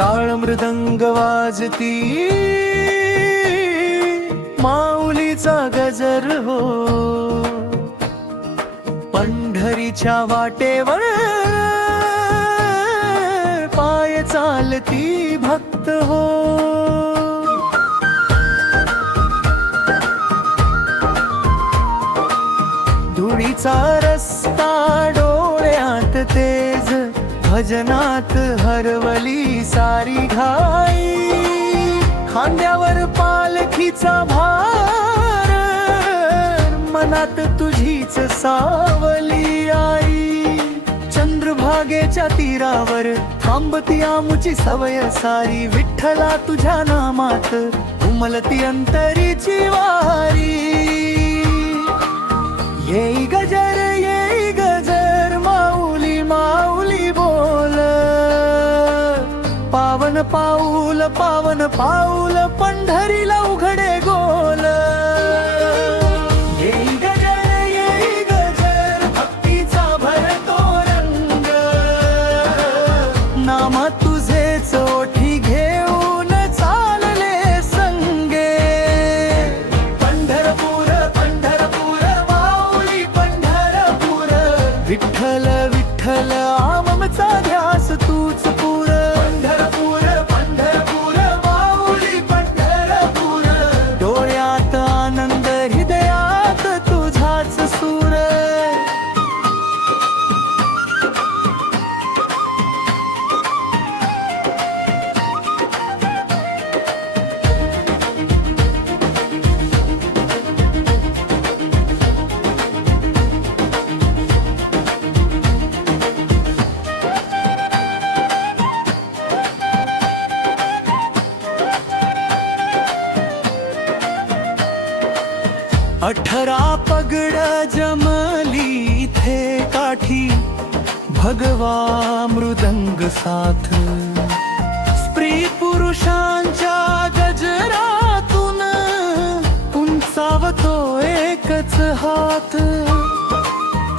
टाळ मृदंग वाजती माऊलीचा गजर हो, पंढरीच्या वाटेवर पाय चालती भक्त हो. धुळीचा रस्ता डोळ्यात तेज, भजनात हरवली सारी घाई. खांद्यावर पालखीचा भार, मनात तुझीच सावली आई. चंद्रभागेच्या तीरावर थांबती आमुची सवय सारी. विठ्ठला तुझ्या नामात उमलती अंतरीची वारी. येई गजर माऊली माऊली बोल. पावन पाऊल पंढरीला उघडे गोल. येई गजर भक्तीचा भरतो रंग. नाम तुझेच ओठी घेऊन चालले संगे. पंढरपूर पंढरपूर माऊली पंढरपूर. विठ्ठल विठ्ठल आमचा ध्यास तूच पुर. पंढरपूर पंढरपूर माऊली पंढरपूर. डोळ्यात आनंद हृदयात तुझाच सूर. अठरा पगड जमली थे काठी, भगवा मृदंग साथ. स्त्री पुरुषांच्या गजरातून उंचावतो एकच हात.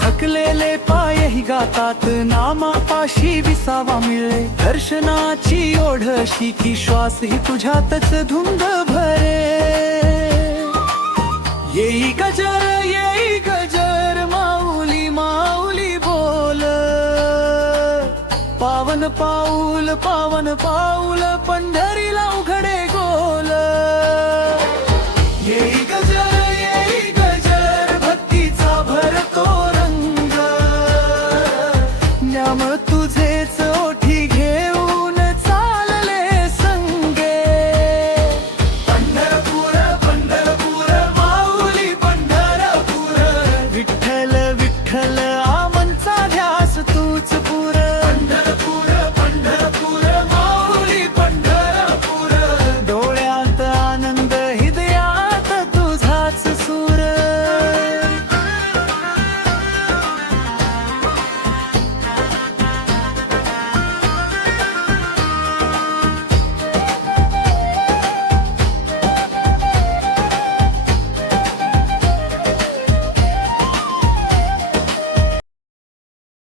थकलेले पायही गातात नामापाशी विसावा मिळे. दर्शनाची ओढ अशी की श्वासही तुझ्यातच धुंद भरे. येई गजर माऊली माऊली बोल. पावन पाऊल पंढरीला उघडे गोल. येई गजर